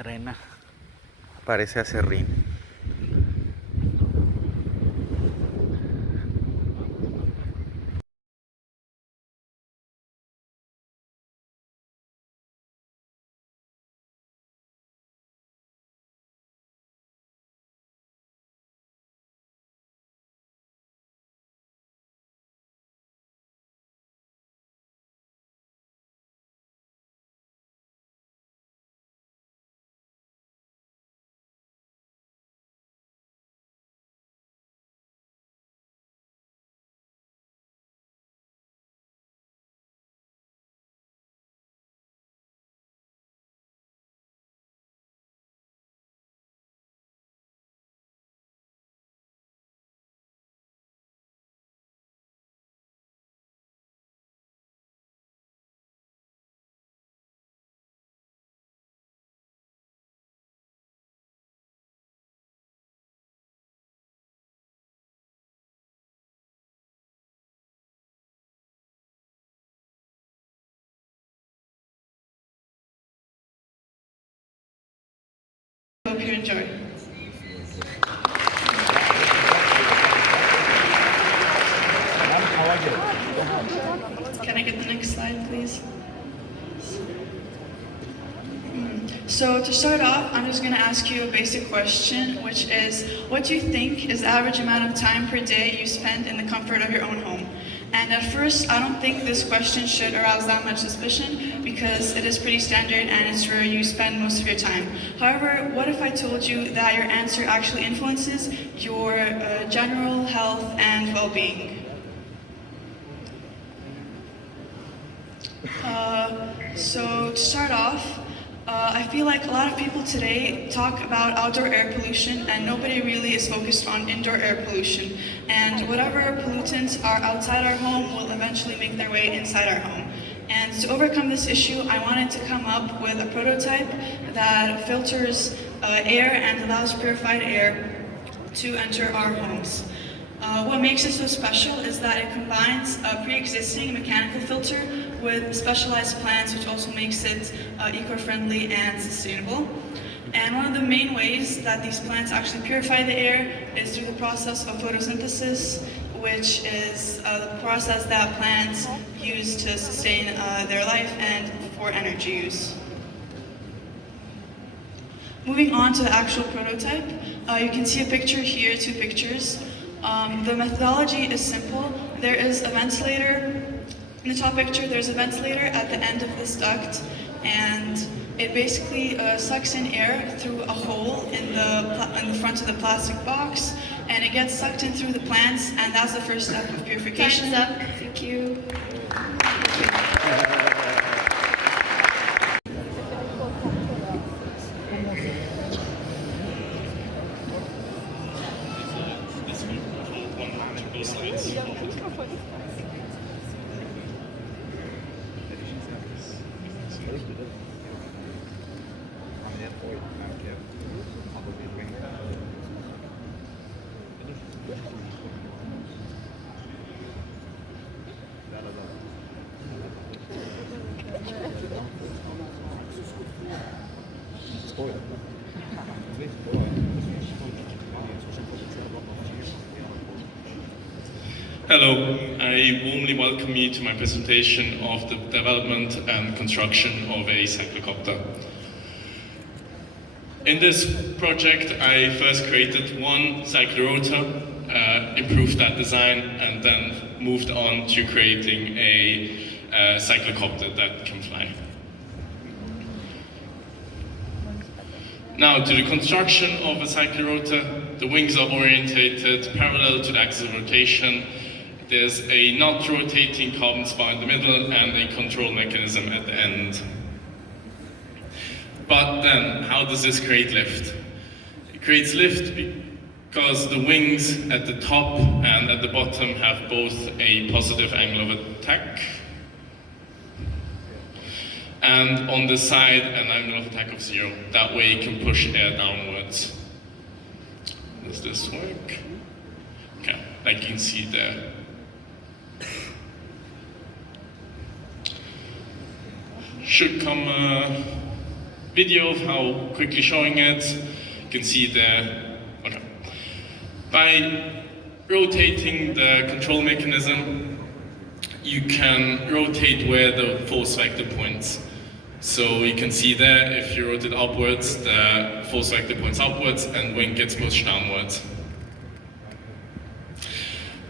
arena parece acerrín. Hope you enjoy. Can I get the next slide, please? So to start off, I'm just going to ask you a basic question, which is, what do you think is the average amount of time per day you spend in the comfort of your own home? And at first, I don't think this question should arouse that much suspicion because it is pretty standard and it's where you spend most of your time. However, what if I told you that your answer actually influences your general health and well-being? So to start off, I feel like a lot of people today talk about outdoor air pollution and nobody really is focused on indoor air pollution. And whatever pollutants are outside our home will eventually make their way inside our home. And to overcome this issue, I wanted to come up with a prototype that filters air and allows purified air to enter our homes. What makes it so special is that it combines a pre-existing mechanical filter with specialized plants, which also makes it eco-friendly and sustainable. And one of the main ways that these plants actually purify the air is through the process of photosynthesis, which is the process that plants use to sustain their life and for energy use. Moving on to the actual prototype, you can see a picture here, two pictures. The methodology is simple. There is a ventilator. In the top picture, there's a ventilator at the end of this duct, and it basically sucks in air through a hole in the front of the plastic box, and it gets sucked in through the plants, and that's the first step of purification. Time's up. Thank you. Hello, I warmly welcome you to my presentation of the development and construction of a cyclocopter. In this project, I first created one cyclorotor, improved that design, and then moved on to creating a cyclocopter that can fly. Now, to the construction of a cyclorotor, the wings are orientated parallel to the axis of rotation. There's a not rotating carbon spar in the middle and a control mechanism at the end. But then, how does this create lift? It creates lift because the wings at the top and at the bottom have both a positive angle of attack and on the side an angle of attack of 0. That way it can push air downwards. Does this work? Okay, like you can see there. Should come video of how quickly showing it. You can see there. Okay. By rotating the control mechanism, you can rotate where the force vector points. So you can see there, if you rotate upwards, the force vector points upwards and wing gets pushed downwards.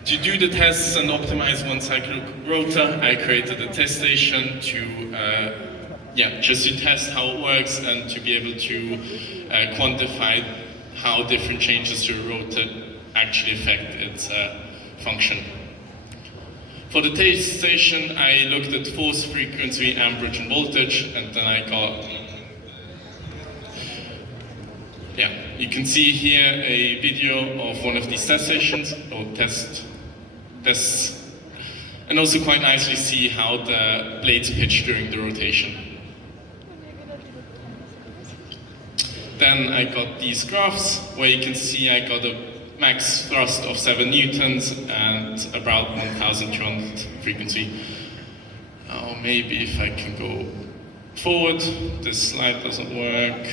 To do the tests and optimize one cycle rotor, I created a test station to just to test how it works and to be able to quantify how different changes to a rotor actually affect its function. For the test station, I looked at force, frequency, amperage, and voltage, and then I got, you can see here a video of one of these test stations, or tests, and also quite nicely see how the blades pitch during the rotation. Then I got these graphs, where you can see I got a max thrust of 7 newtons and about 1,200 frequency. Oh, maybe if I can go forward, this slide doesn't work.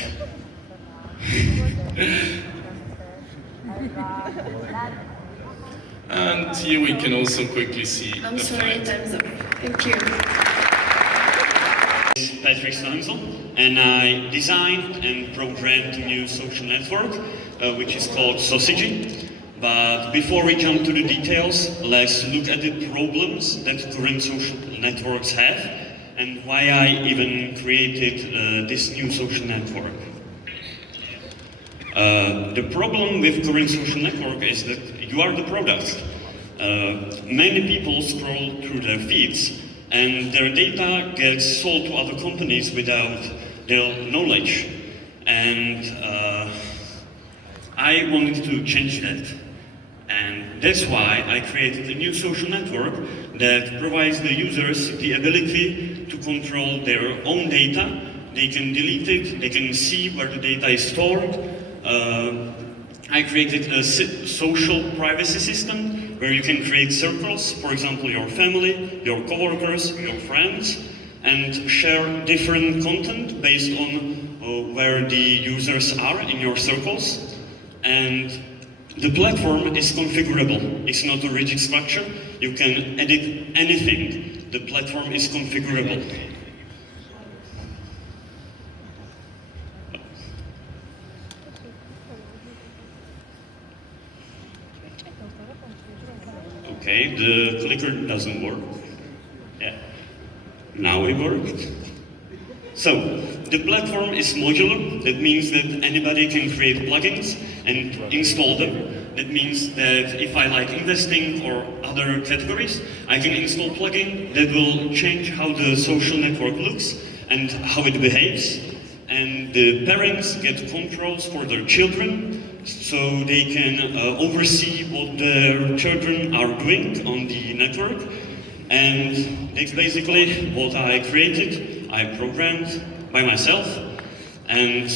And here we can also quickly see I'm the sorry, flight. time's up. Thank you. Patrick Stansel, and I designed and programmed a new social network, which is called Sausage. But before we jump to the details, let's look at the problems that current social networks have and why I even created this new social network. The problem with current social network is that you are the product. Many people scroll through their feeds and their data gets sold to other companies without their knowledge. And I wanted to change that. And that's why I created a new social network that provides the users the ability to control their own data. They can delete it, they can see where the data is stored. I created a social privacy system where you can create circles, for example, your family, your coworkers, your friends, and share different content based on where the users are in your circles. And the platform is configurable. It's not a rigid structure. You can edit anything. The platform is configurable. Okay, the clicker doesn't work. Yeah, now it worked. So, the platform is modular. That means that anybody can create plugins and install them. That means that if I like investing or other categories, I can install plugin that will change how the social network looks and how it behaves. And the parents get controls for their children, so they can oversee what their children are doing on the network. And that's basically what I created, I programmed by myself. And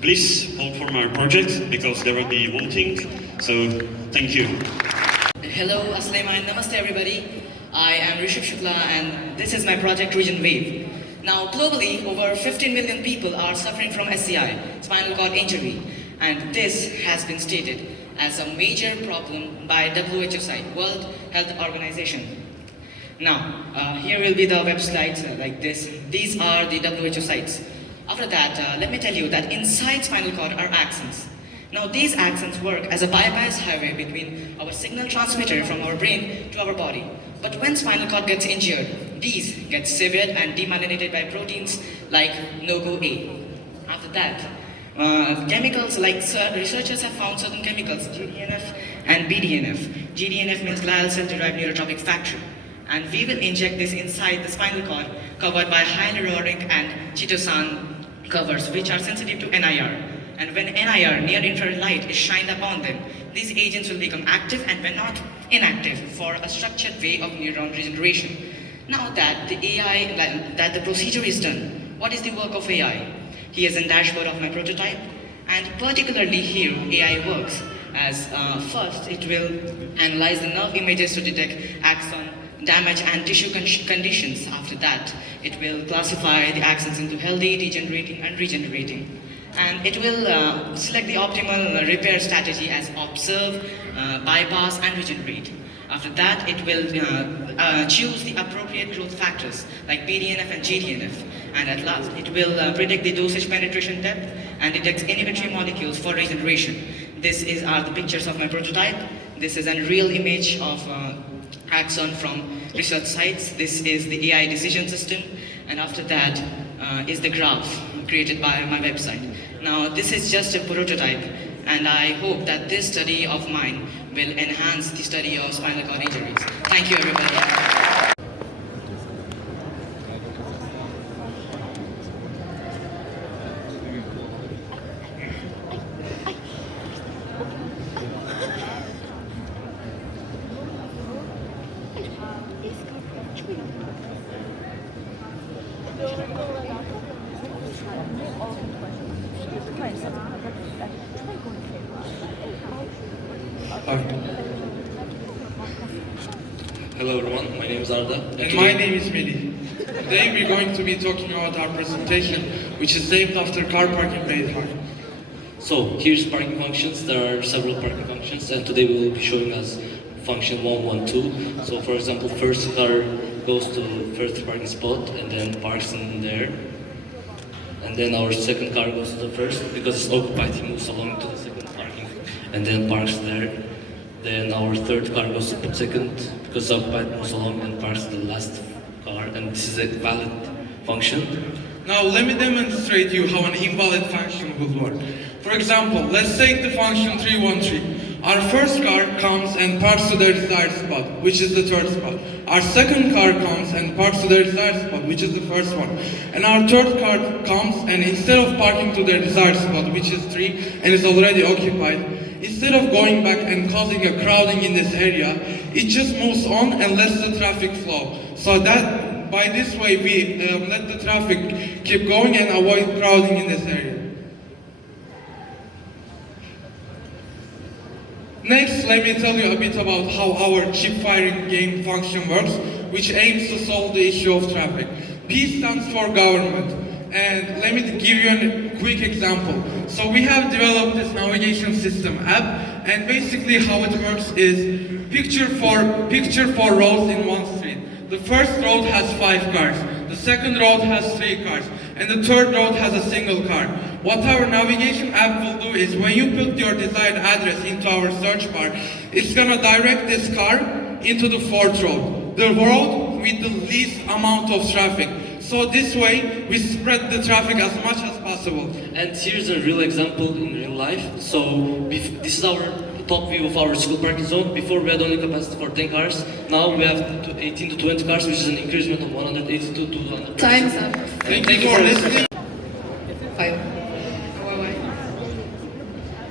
please vote for my project, because there will be voting. So, thank you. Hello, Assalamu alaikum, namaste everybody. I am Rishabh Shukla and this is my project Region Wave. Now globally, over 15 million people are suffering from SCI, spinal cord injury, and this has been stated as a major problem by WHO site, World Health Organization. Now, here will be the web slides like this. These are the WHO sites. After that, let me tell you that inside spinal cord are axons. Now these axons work as a bypass highway between our signal transmitter from our brain to our body. But when spinal cord gets injured, these get severed and demyelinated by proteins like NOGO-A. After that, chemicals like researchers have found certain chemicals, GDNF and BDNF. GDNF means glial cell-derived neurotrophic factor. And we will inject this inside the spinal cord covered by hyaluronic and chitosan covers, which are sensitive to NIR. And when NIR, near infrared light, is shined upon them, these agents will become active and when not, inactive for a structured way of neuron regeneration. Now that the the procedure is done, what is the work of AI? Here's a dashboard of my prototype, and particularly here, AI works as first it will analyze the nerve images to detect axon damage and tissue conditions. After that, it will classify the axons into healthy, degenerating, and regenerating. And it will select the optimal repair strategy as observe, bypass, and regenerate. After that, it will choose the appropriate growth factors like BDNF and GDNF. And at last, it will predict the dosage penetration depth and detect inhibitory molecules for regeneration. This are the pictures of my prototype. This is a real image of axon from research sites. This is the AI decision system. And after that is the graph created by my website. Now, this is just a prototype. And I hope that this study of mine will enhance the study of spinal cord injuries. Thank you, everybody. Hello everyone, my name is Arda. And my name is Melih. Today we're going to be talking about our presentation, which is named after car parking made hard. So here's parking functions. There are several parking functions, and today we will be showing us function 112. So for example, first car goes to first parking spot and then parks in there. And then our second car goes to the first because it's occupied, he moves along to the second parking and then parks there. Then our third car goes to the second because it's occupied, moves along and parks the last car, and this is a valid function. Now let me demonstrate you how an invalid function will work. For example, let's take the function 313. Our first car comes and parks to their desired spot, which is the third spot. Our second car comes and parks to their desired spot, which is the first one. And our third car comes and instead of parking to their desired spot, which is 3 and is already occupied, instead of going back and causing a crowding in this area, it just moves on and lets the traffic flow. So that by this way we let the traffic keep going and avoid crowding in this area. Next, let me tell you a bit about how our chip firing game function works, which aims to solve the issue of traffic. P stands for government. And let me give you a quick example. So we have developed this navigation system app, and basically how it works is picture four roads in one street. The first road has 5 cars, the second road has 3 cars, and the third road has a single car. What our navigation app will do is when you put your desired address into our search bar, it's gonna direct this car into the 4th road, the road with the least amount of traffic. So this way, we spread the traffic as much as possible. And here's a real example in real life. So this is our top view of our school parking zone. Before we had only capacity for 10 cars. Now we have 18 to 20 cars, which is an increasement of 182 to 200. Time's up. Thank you for listening.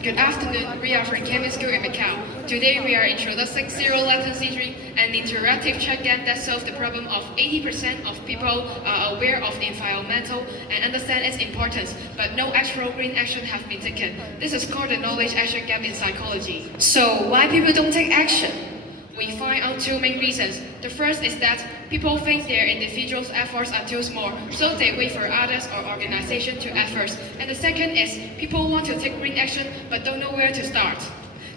Good afternoon, we are from Campus School in Macau. Today we are introducing zero latency tree, an interactive check-in that solves the problem of 80% of people are aware of environmental and understand its importance, but no actual green action has been taken. This is called the knowledge action gap in psychology. So why people don't take action? We find out 2 main reasons. The first is that people think their individuals' efforts are too small, so they wait for others or organizations to act first. And the second is people want to take green action but don't know where to start.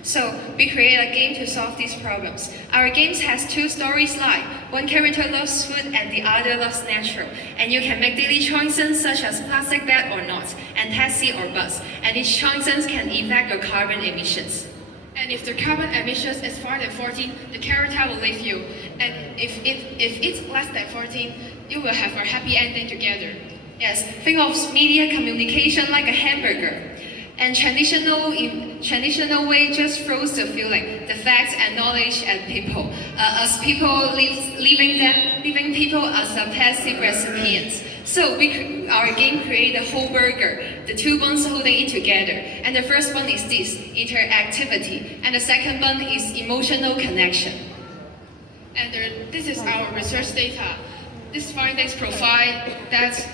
So we create a game to solve these problems. Our game has 2 storylines. One character loves food and the other loves nature. And you can make daily choices such as plastic bag or not, and taxi or bus. And each choices can affect your carbon emissions. And if the carbon emissions is more than 14, the character will leave you. And if it's less than 14, you will have a happy ending together. Yes, think of media communication like a hamburger. And traditional way just throws the feeling, the facts and knowledge at people. As people leaving people as a passive recipients. So our game create a whole burger, the 2 buns holding it together. And the first one is this, interactivity. And the second one is emotional connection. And this is our research data. These findings provide that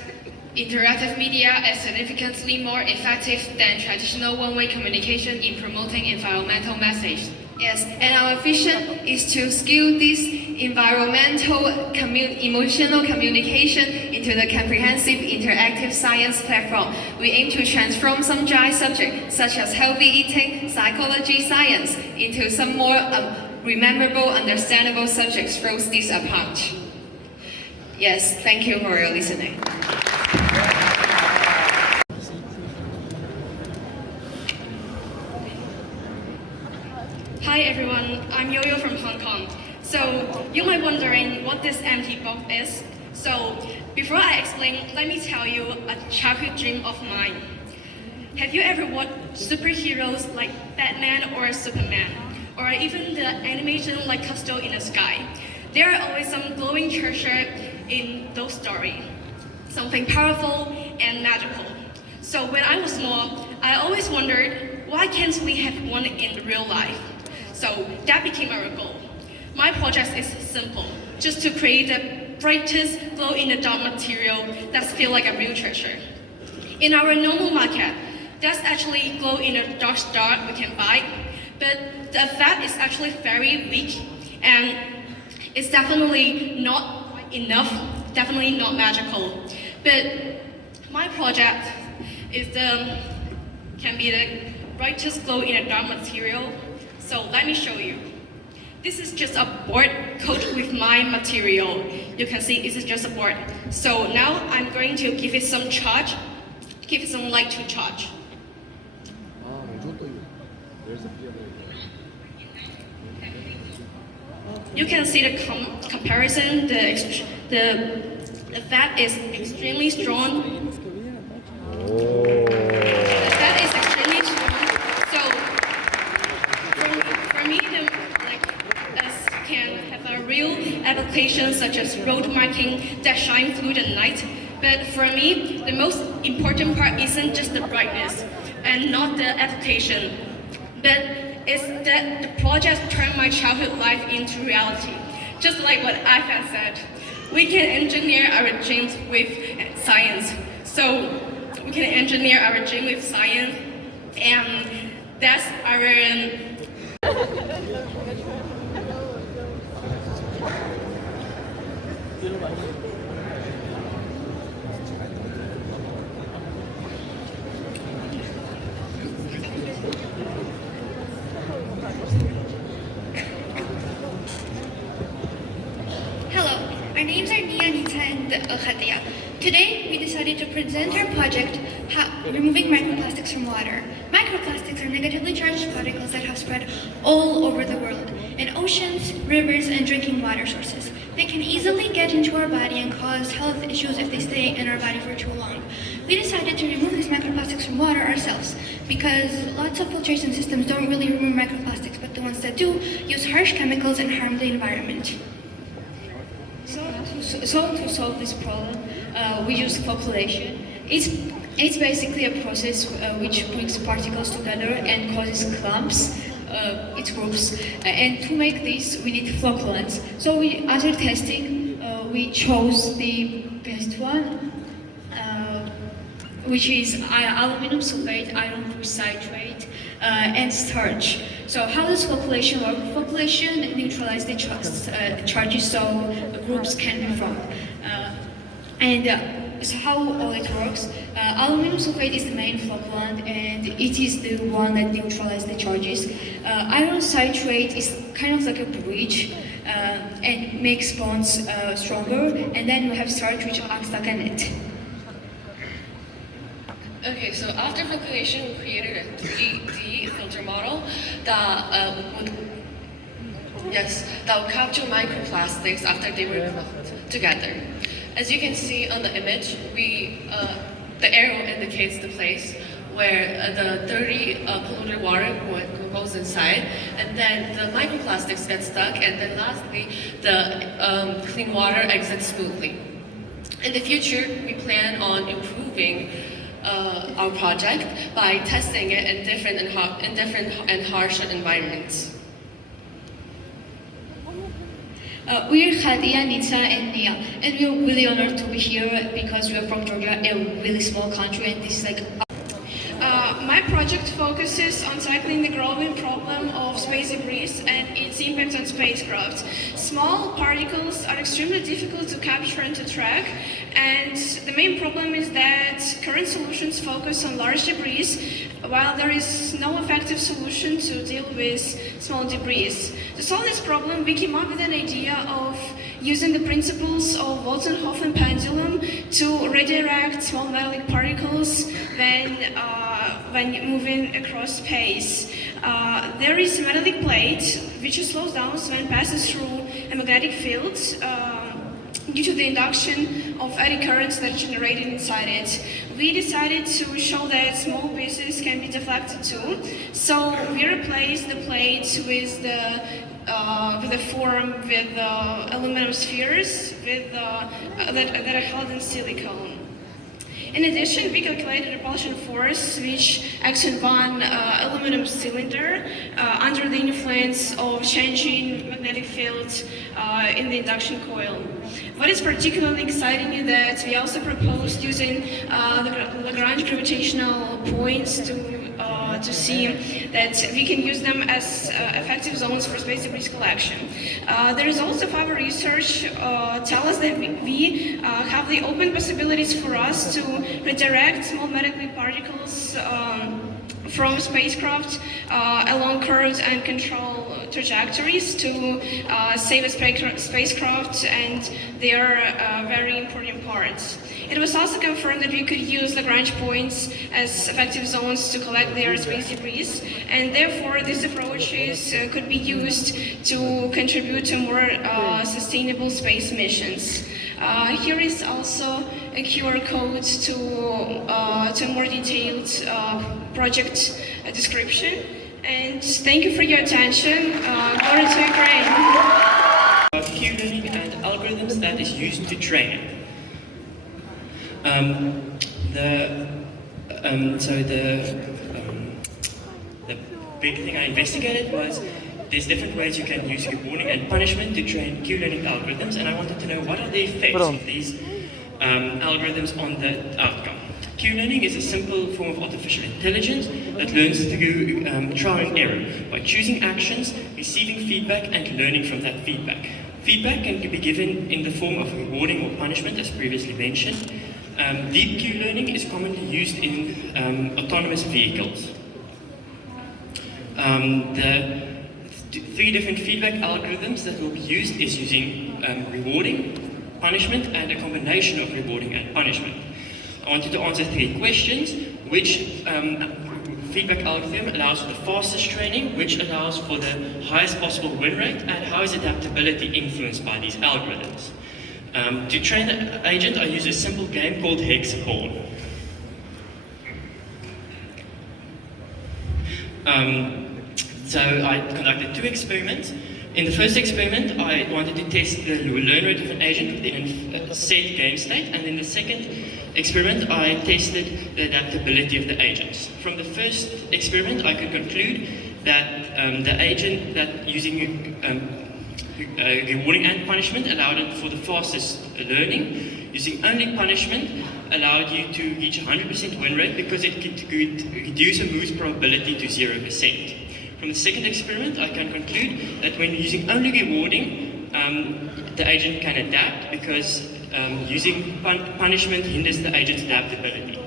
interactive media is significantly more effective than traditional one-way communication in promoting environmental message. Yes, and our vision is to scale this environmental, emotional communication into the comprehensive interactive science platform. We aim to transform some dry subjects such as healthy eating, psychology, science into some more rememberable, understandable subjects through this approach. Yes, thank you for your listening. Hi everyone, I'm Yo-Yo from Hong Kong. So you might wondering what this empty box is. So before I explain, let me tell you a childhood dream of mine. Have you ever watched superheroes like Batman or Superman? Or even the animation like Castle in the Sky? There are always some glowing treasure in those stories. Something powerful and magical. So when I was small, I always wondered, why can't we have one in real life? So that became our goal. My project is simple, just to create the brightest glow-in-the-dark material that feels like a real treasure. In our normal market, there's actually glow-in-the-dark star we can buy, but the effect is actually very weak, and it's definitely not enough, definitely not magical. But my project can be the brightest glow-in-the-dark material. So let me show you. This is just a board coated with my material. You can see this is just a board. So now I'm going to give it some charge, give it some light to charge. You can see the comparison. The fat is extremely strong. The fat is extremely strong. So for me, us can have a real application such as road marking that shine through the night. But for me, the most important part isn't just the brightness and not the application, but it's that the project turned my childhood life into reality. Just like what Ivan said, we can engineer our dreams with science. So we can engineer our dream with science, and that's our Hello, our names are Nia, Nita, and Khatia. Today, we decided to present our project, Removing Microplastics from Water. Microplastics are negatively charged particles that have spread all over the world, in oceans, rivers, and drinking water sources. They can easily get into our body and cause health issues if they stay in our body for too long. We decided to remove these microplastics from water ourselves, because lots of filtration systems don't really remove microplastics, but the ones that do use harsh chemicals and harm the environment. So to solve this problem, we use flocculation. It's basically a process which brings particles together and causes clumps, its groups. And to make this, we need flocculants. So after testing, we chose the best one, which is aluminum sulfate, iron citrate, and starch. So how does flocculation work? Flocculation neutralizes the charges so groups can be formed. So how all it works, aluminum sulfate is the main flocculant, and it is the one that neutralizes the charges. Iron citrate is kind of like a bridge and makes bonds stronger, and then we have starch which acts like a net. Okay, so after flocculation, we created a 3D filter model that would capture microplastics after they were clumped together. As you can see on the image, the arrow indicates the place where the dirty polluted water goes inside, and then the microplastics get stuck, and then lastly, the clean water exits smoothly. In the future, we plan on improving our project by testing it in different and harsher environments. We're Khadia, Nita, and Nia, and we're really honored to be here because we are from Georgia, a really small country, and this is like my project focuses on tackling the growing problem of space debris and its impact on spacecraft. Small particles are extremely difficult to capture and to track, and the main problem is that current solutions focus on large debris, while there is no effective solution to deal with small debris. To solve this problem, we came up with an idea of using the principles of Walton-Hoffman pendulum to redirect small metallic particles when moving across space. There is a metallic plate which slows down when it passes through a magnetic field due to the induction of eddy currents that are generated inside it. We decided to show that small pieces can be deflected too, so we replaced the plate with the form with aluminum spheres that are held in silicone. In addition, we calculated the repulsion force which acts on one aluminum cylinder under the influence of changing magnetic field in the induction coil. What is particularly exciting is that we also proposed using the Lagrange gravitational points to see that we can use them as effective zones for space debris collection. The results of our research tell us that we have the open possibilities for us to redirect small metallic particles from spacecraft along curved and control trajectories to save a spacecraft and their very important parts. It was also confirmed that we could use Lagrange points as effective zones to collect their space debris, and therefore these approaches could be used to contribute to more sustainable space missions. Here is also a QR code to a more detailed project description. And thank you for your attention. Glory to Ukraine. Q-learning and algorithms that is used to train it. The big thing I investigated was there's different ways you can use rewarding and punishment to train Q-learning algorithms, and I wanted to know what are the effects of these algorithms on the outcome. Q-learning is a simple form of artificial intelligence that learns through trial and error by choosing actions, receiving feedback, and learning from that feedback. Feedback can be given in the form of rewarding or punishment, as previously mentioned. Deep Q-learning is commonly used in autonomous vehicles. The three different feedback algorithms that will be used is using rewarding, punishment, and a combination of rewarding and punishment. I wanted to answer three questions. Which feedback algorithm allows for the fastest training, which allows for the highest possible win rate, and how is adaptability influenced by these algorithms? To train the agent, I use a simple game called Hexagon. So I conducted two experiments. In the first experiment, I wanted to test the learn rate of an agent within a set game state, and in the second experiment, I tested the adaptability of the agents. From the first experiment, I could conclude that the agent that using rewarding and punishment allowed it for the fastest learning. Using only punishment allowed you to reach 100% win rate because it could reduce a move's probability to 0%. From the second experiment, I can conclude that when using only rewarding, the agent can adapt because using punishment hinders the agent's adaptability.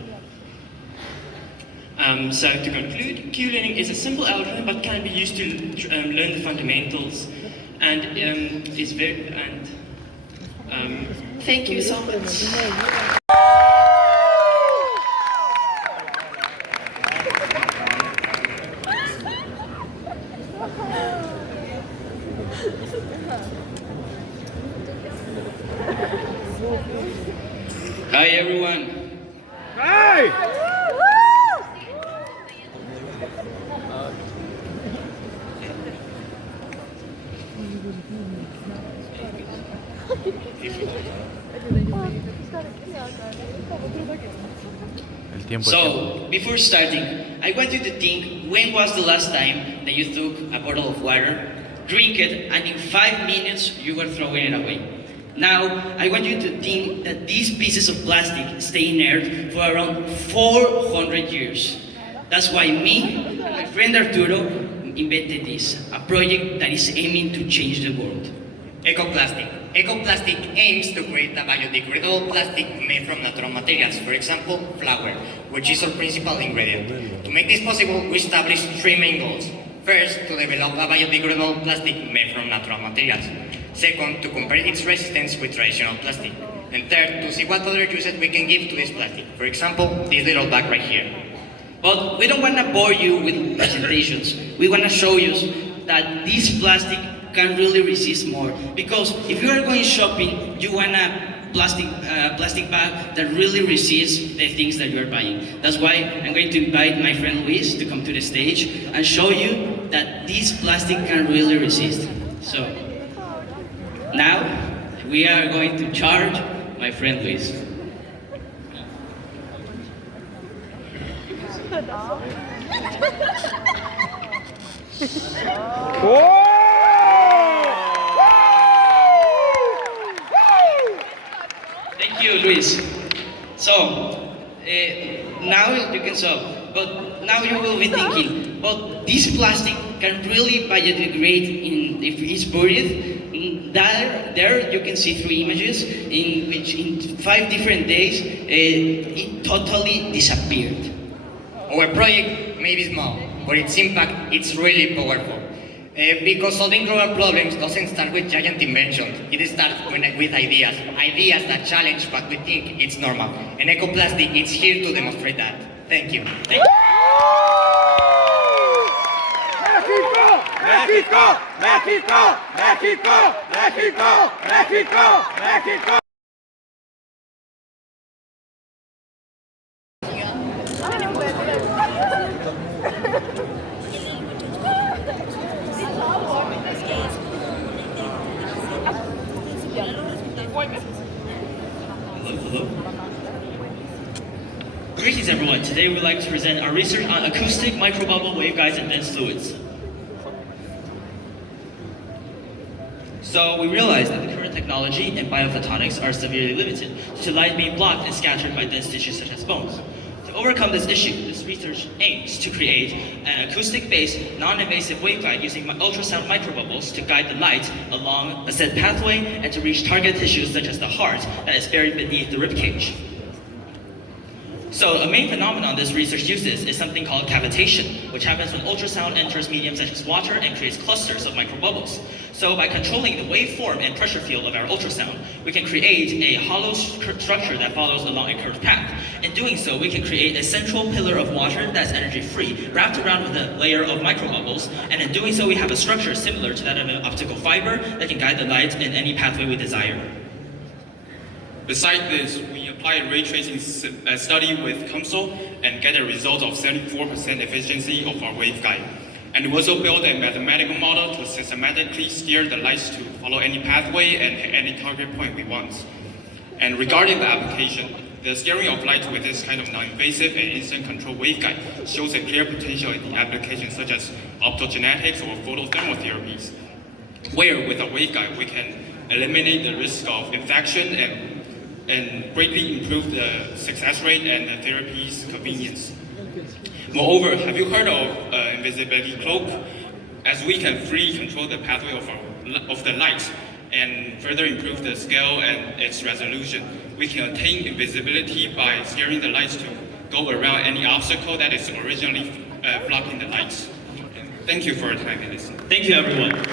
So to conclude, Q-learning is a simple algorithm but can be used to learn the fundamentals and is very Thank you so much. Hi everyone. Hey! So, before starting, I want you to think when was the last time that you took a bottle of water, drink it, and in 5 minutes you were throwing it away. Now, I want you to think that these pieces of plastic stay inert for around 400 years. That's why me and my friend Arturo invented this, a project that is aiming to change the world. Ecoplastic. Ecoplastic aims to create a biodegradable plastic made from natural materials, for example, flour, which is our principal ingredient. To make this possible, we established three main goals. First, to develop a biodegradable plastic made from natural materials. Second, to compare its resistance with traditional plastic. And third, to see what other uses we can give to this plastic. For example, this little bag right here. But we don't want to bore you with presentations. We want to show you that this plastic can really resist more. Because if you are going shopping, you want a plastic bag that really resists the things that you are buying. That's why I'm going to invite my friend Luis to come to the stage and show you that this plastic can really resist. So now we are going to charge my friend Luis. Thank you, Luis. So, now you can solve, but now you will be thinking, but this plastic can really biodegrade if it's buried. There you can see 3 images in which in 5 different days it totally disappeared. Our project may be small, but its impact is really powerful. Because solving global problems doesn't start with giant inventions. It starts with ideas that challenge what we think it's normal. And Ecoplastic is here to demonstrate that. Thank you. México, México, México, México, México, México, México. Hello. Greetings everyone. Today we'd like to present our research on acoustic microbubble waveguides and dense fluids. So we realized that the current technology and biophotonics are severely limited to light being blocked and scattered by dense tissues such as bones. To overcome this issue, this research aims to create an acoustic-based, non-invasive waveguide using ultrasound microbubbles to guide the light along a said pathway and to reach target tissues such as the heart that is buried beneath the ribcage. So a main phenomenon this research uses is something called cavitation, which happens when ultrasound enters mediums such as water and creates clusters of microbubbles. So by controlling the waveform and pressure field of our ultrasound, we can create a hollow structure that follows along a curved path. In doing so, we can create a central pillar of water that's energy-free, wrapped around with a layer of microbubbles, and in doing so, we have a structure similar to that of an optical fiber that can guide the light in any pathway we desire. Besides this, we applied ray tracing study with COMSOL and get a result of 74% efficiency of our waveguide. And we also built a mathematical model to systematically steer the lights to follow any pathway and hit any target point we want. And regarding the application, the steering of light with this kind of non-invasive and instant control waveguide shows a clear potential in the applications such as optogenetics or photothermal therapies, where with a waveguide we can eliminate the risk of infection and greatly improve the success rate and the therapy's convenience. Moreover, have you heard of invisibility cloak? As we can freely control the pathway of the light and further improve the scale and its resolution, we can attain invisibility by steering the lights to go around any obstacle that is originally blocking the lights. Thank you for your time and listening. Thank you, everyone.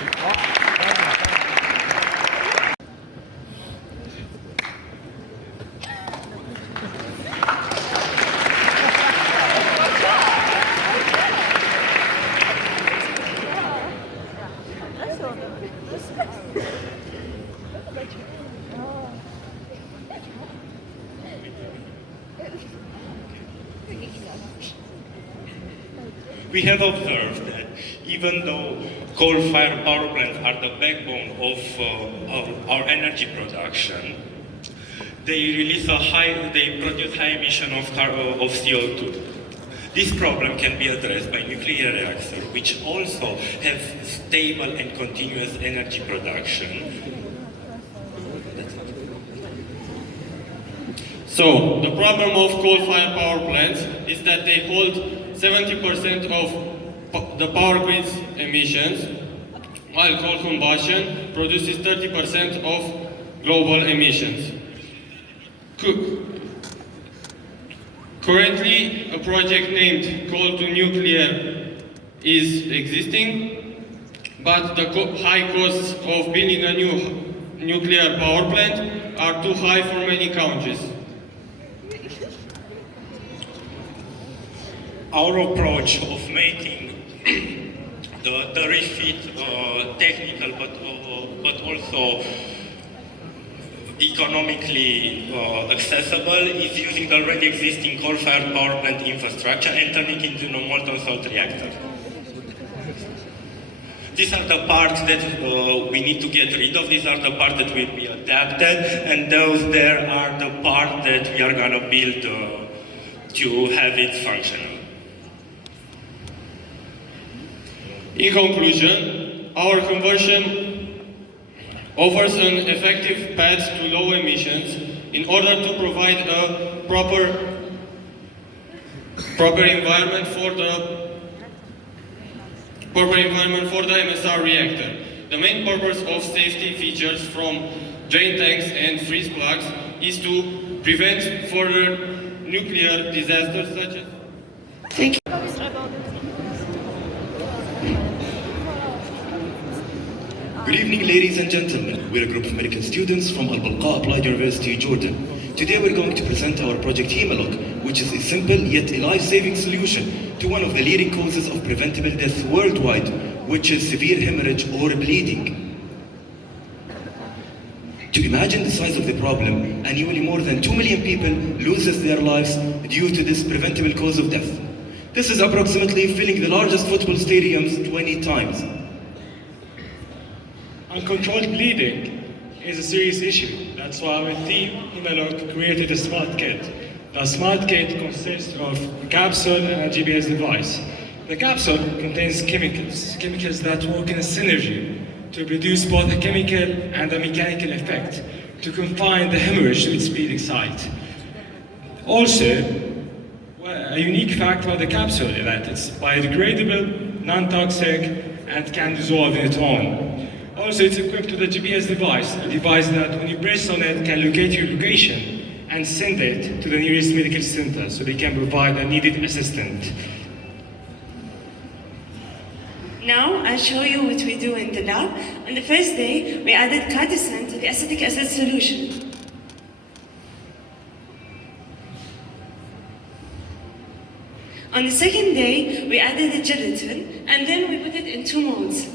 We have observed that even though coal-fired power plants are the backbone of our energy production, they produce high emission of CO2. This problem can be addressed by nuclear reactors, which also have stable and continuous energy production. So, the problem of coal-fired power plants is that they hold 70% of the power grid's emissions, while coal combustion produces 30% of global emissions. Currently, a project named Coal to Nuclear is existing, but the high costs of building a new nuclear power plant are too high for many countries. Our approach of making the refit technical but also economically accessible is using the already existing coal-fired power plant infrastructure and turning it into a molten salt reactor. These are the parts that we need to get rid of. These are the parts that will be adapted, and those there are the parts that we are going to build to have it functional. In conclusion, our conversion offers an effective path to low emissions in order to provide a proper environment for the MSR reactor. The main purpose of safety features from drain tanks and freeze plugs is to prevent further nuclear disasters such as... Thank you. Good evening, ladies and gentlemen. We're a group of medical students from Al-Balqa Applied University, Jordan. Today we're going to present our project Hemalog, which is a simple yet a life-saving solution to one of the leading causes of preventable death worldwide, which is severe hemorrhage or bleeding. To imagine the size of the problem, annually more than 2 million people loses their lives due to this preventable cause of death. This is approximately filling the largest football stadiums 20 times. Uncontrolled bleeding is a serious issue. That's why our team, Hemalog, created a smart kit. The smart kit consists of a capsule and a GPS device. The capsule contains chemicals that work in a synergy to produce both a chemical and a mechanical effect to confine the hemorrhage to its bleeding site. Also, a unique fact about the capsule is that it's biodegradable, non-toxic, and can dissolve in its own. Also, it's equipped with a GPS device, a device that when you press on it can locate your location and send it to the nearest medical center so they can provide a needed assistance. Now, I'll show you what we do in the lab. On the first day, we added catechin to the acetic acid solution. On the second day, we added the gelatin, and then we put it in 2 molds.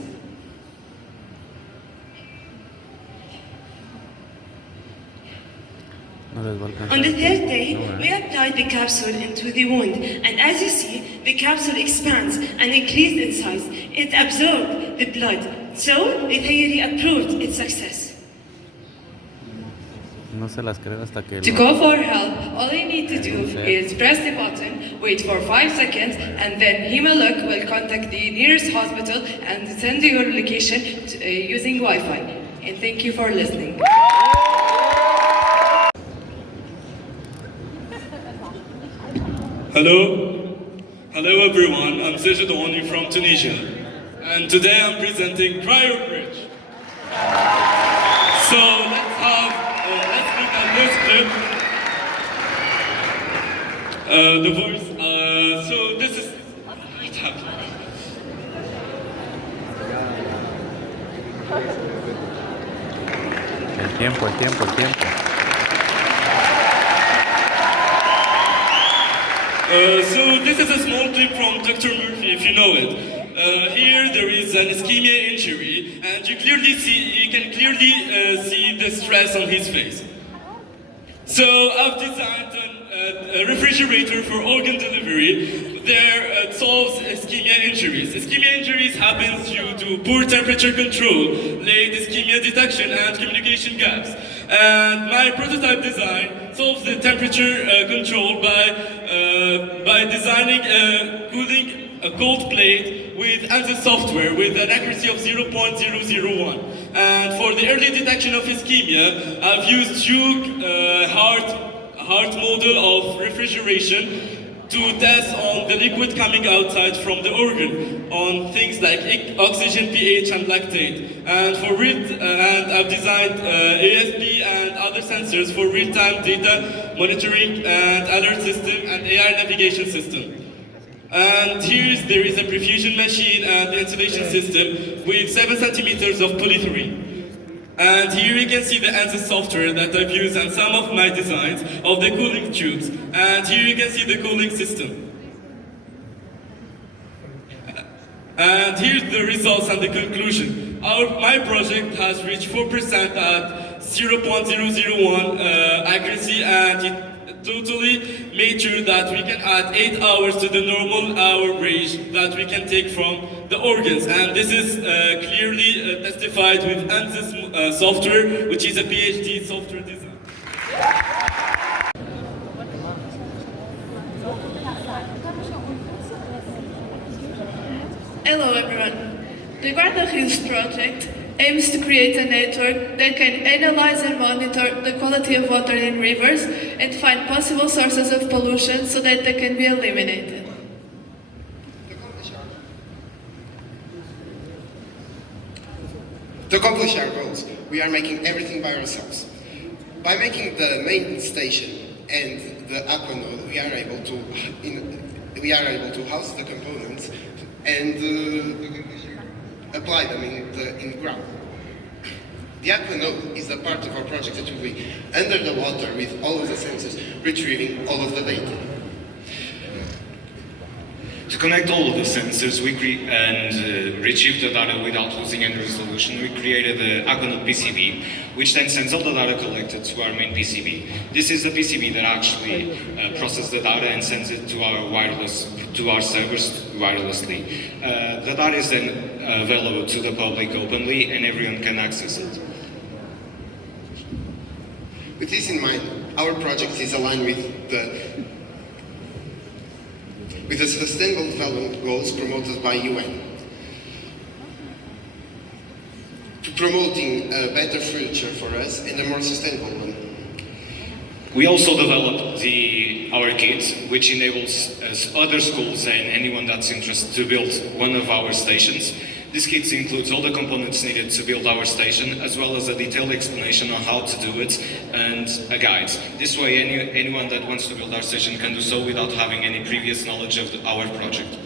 On the third day, we applied the capsule into the wound, and as you see, the capsule expands and increased in size. It absorbed the blood, so the theory approved its success. To call for help, all you need to do is press the button, wait for 5 seconds, and then Hemalog will contact the nearest hospital and send you your location using Wi-Fi. And thank you for listening. Hello everyone, I'm Seja Doni from Tunisia, and today I'm presenting Cryo Bridge. So let's look at this clip. The voice, so this is, El tiempo. So this is a small clip from Dr. Murphy, if you know it. Here there is an ischemia injury, and you can clearly see the stress on his face. So I've designed a refrigerator for organ delivery. There solves ischemia injuries. Ischemia injuries happen due to poor temperature control, late ischemia detection, and communication gaps. And my prototype design solves the temperature control by designing a cold plate with ANSYS software with an accuracy of 0.001. And for the early detection of ischemia, I've used Duke heart model of refrigeration to test on the liquid coming outside from the organ, on things like oxygen, pH, and lactate. And I've designed ASP and other sensors for real-time data monitoring and alert system and AI navigation system. And there is a perfusion machine and the insulation system with 7 centimeters of polyethylene. And here you can see the ANSYS software that I've used and some of my designs of the cooling tubes. And here you can see the cooling system. And here's the results and the conclusion. My project has reached 4% at 0.001 accuracy, and it totally made sure that we can add 8 hours to the normal hour range that we can take from the organs. And this is clearly testified with ANSYS software, which is a PhD software design. Hello everyone. The Guarda Rios project aims to create a network that can analyze and monitor the quality of water in rivers and find possible sources of pollution so that they can be eliminated. To accomplish our goals, we are making everything by ourselves. By making the main station and the aqua node, we are able to house the components and apply them in the ground. The aqua node is a part of our project that will be under the water with all of the sensors retrieving all of the data. To connect all of the sensors and retrieve the data without losing any resolution, we created the Aquanode PCB, which then sends all the data collected to our main PCB. This is the PCB that actually processes the data and sends it to our servers wirelessly. The data is then available to the public openly, and everyone can access it. With this in mind, our project is aligned with the Sustainable Development Goals promoted by UN, promoting a better future for us and a more sustainable one. We also developed our kit, which enables other schools and anyone that's interested to build one of our stations. This kit includes all the components needed to build our station, as well as a detailed explanation on how to do it and a guide. This way, anyone that wants to build our station can do so without having any previous knowledge of our project.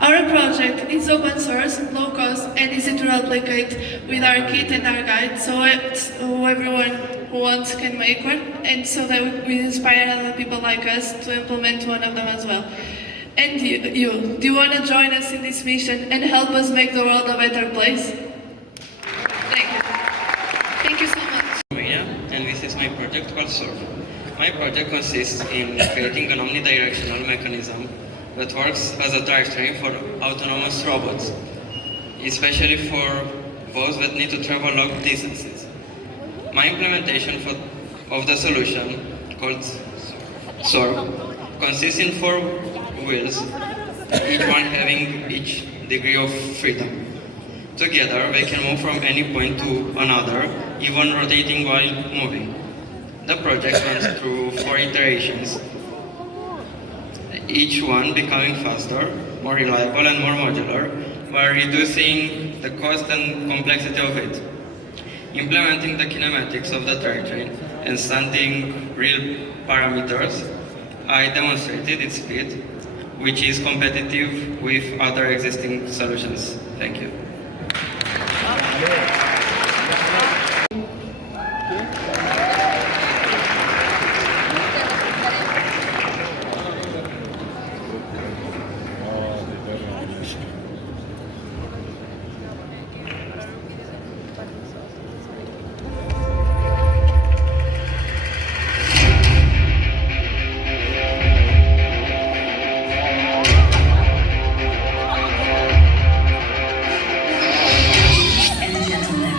Our project is open source, low cost, and easy to replicate with our kit and our guide, so everyone who wants can make one, and so that we inspire other people like us to implement one of them as well. And do you want to join us in this mission and help us make the world a better place? Thank you. Thank you so much. And this is my project called SURF. My project consists in creating an omnidirectional mechanism that works as a drivetrain for autonomous robots, especially for those that need to travel long distances. My implementation of the solution, called SURF, consists in 4 wheels, each one having each degree of freedom. Together, they can move from any point to another, even rotating while moving. The project runs through 4 iterations, each one becoming faster, more reliable, and more modular, while reducing the cost and complexity of it. Implementing the kinematics of the drivetrain and stunting real parameters, I demonstrated its speed, which is competitive with other existing solutions. Thank you. Gentlemen,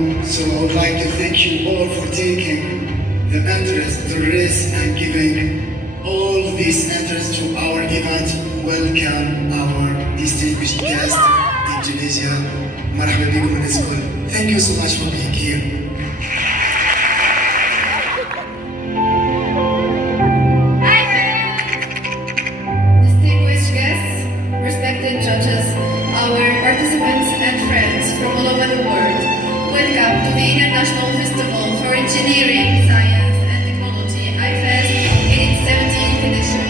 So I would like to thank you all for taking the interest, the risk, and giving all this interest to our event. Welcome our distinguished guest in Tunisia. مرحبا بكم الناس الكل. Thank you so much for being here. Distinguished guests, respected judges, our participants and friends from all over the world, welcome to the International Festival for Engineering, Science and Technology, IFEST, in its 17th edition.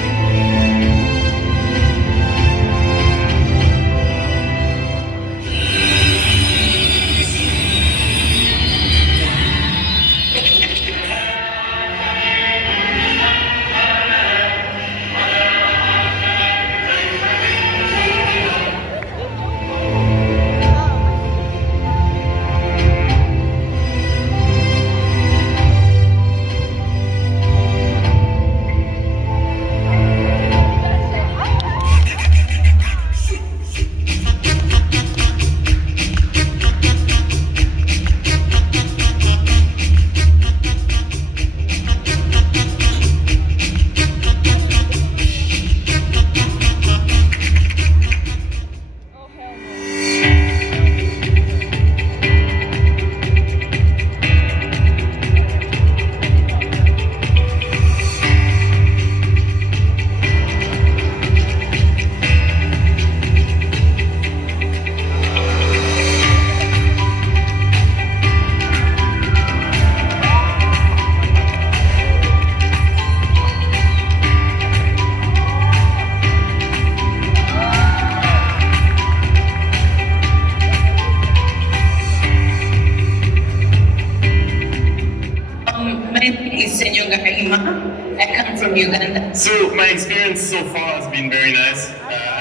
So my experience so far has been very nice.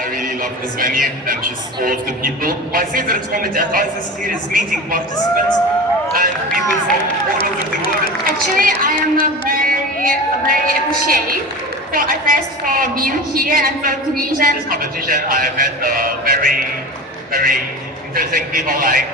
I really love this venue and just all of the people. My favorite moment at IFEST here is meeting participants and people from all over the world. Actually, I am very appreciative for IFEST for being here and for Tunisia. This competition, I have met very interesting people like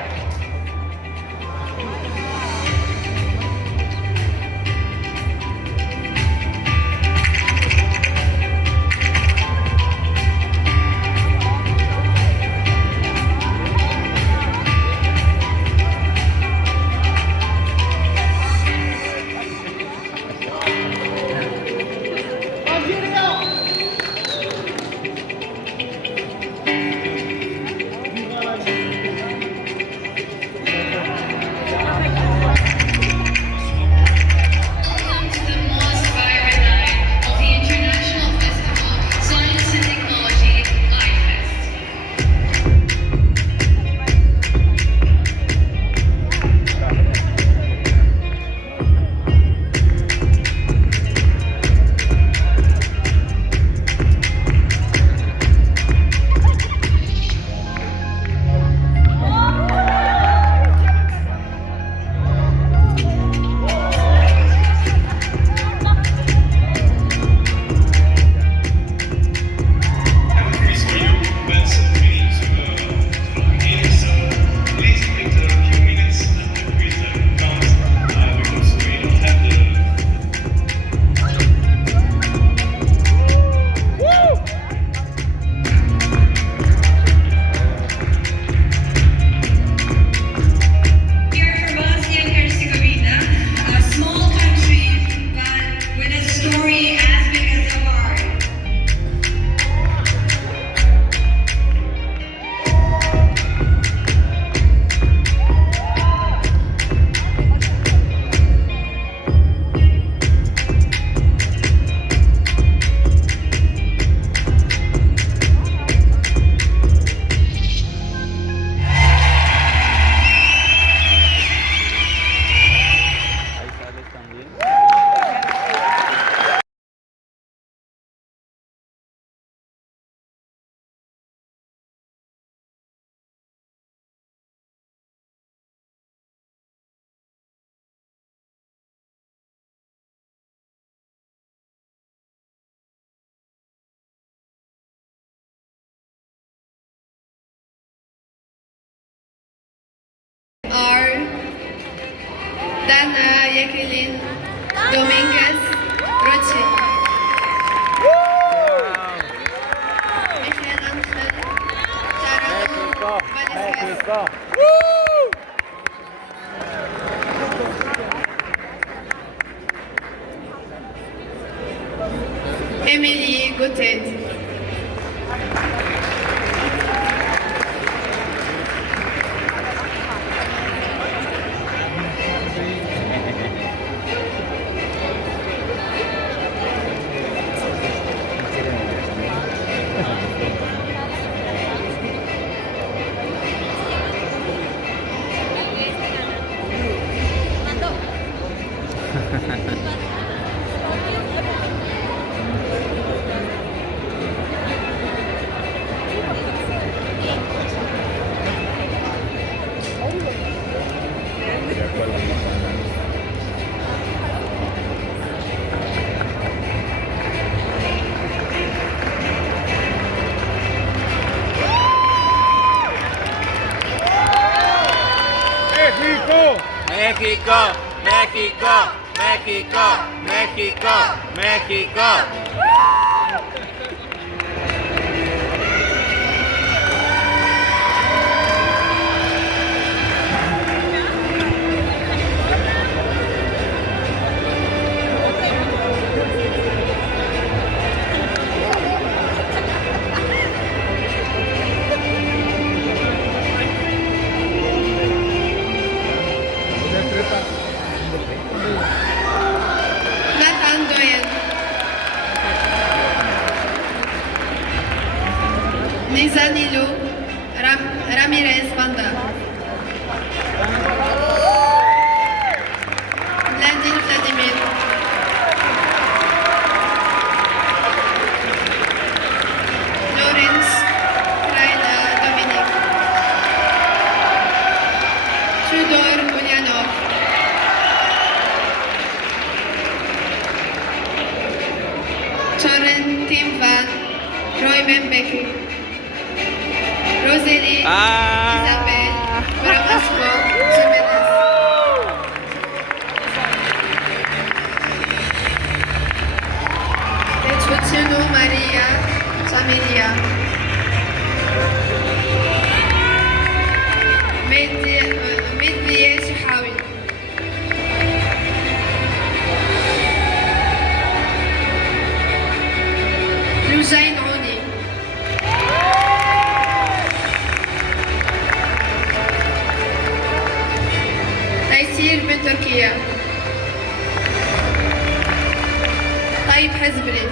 Dana Jacqueline Dominguez Roche. Michael Angel Charado Velasquez. Emily Goutet. México, México, México, México, México. Nathan Doyen. Nizanilo Ramirez Banda. Vladimir Vladimir. Lawrence Kraina Dominic. Tudor Ulyanov. Torren Tim Van Royman Becky. Rosalie Isabel Bramasco Jimenez. Tetsutsunu Maria Samilia. مدلية شحاوي. لوجين عوني. تيسير من تركيا. طيب حزبلي.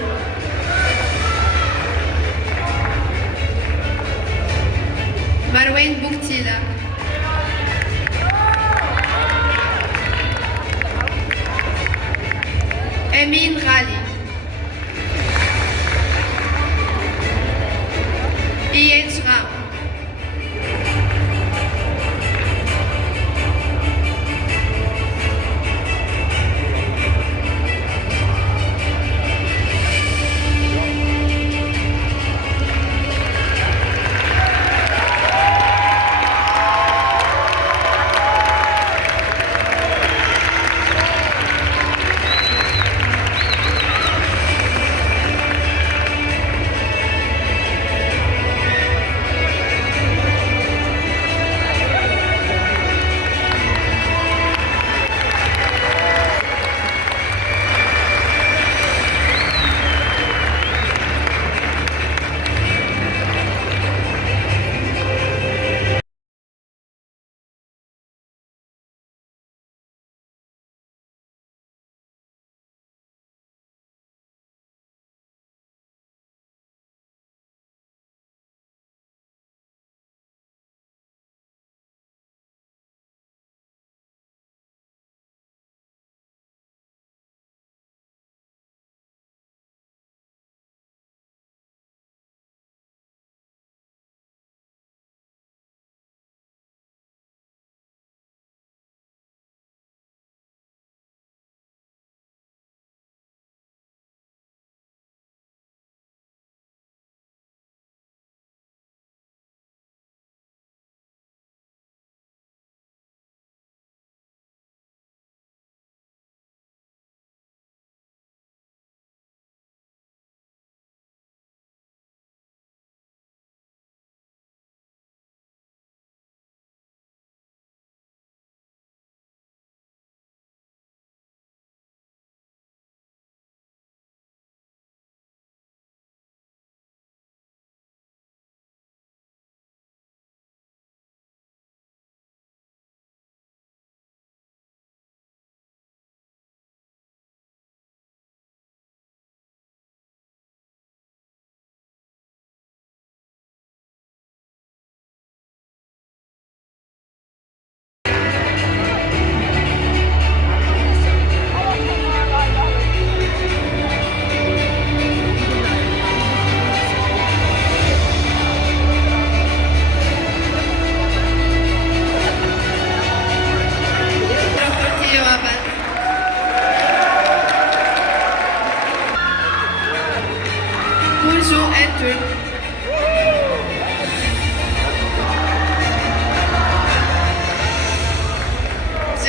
مروان بوكتيلا. أمين غالي. إيان شغام.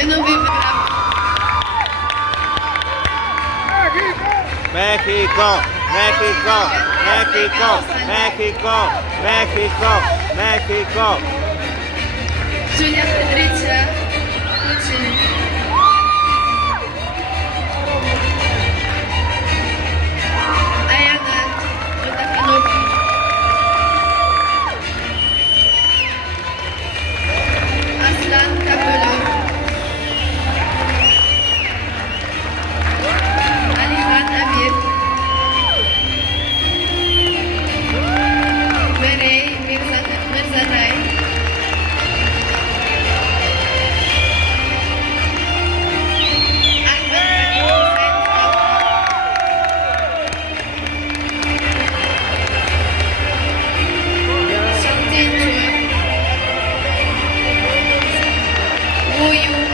Genoveva. México, México, México, México, México, México. Julia Federica Puccini. Ayana Otakanova. Aslan Kapolov. Alivan Amir. Merey Mirzatay. Wu Yu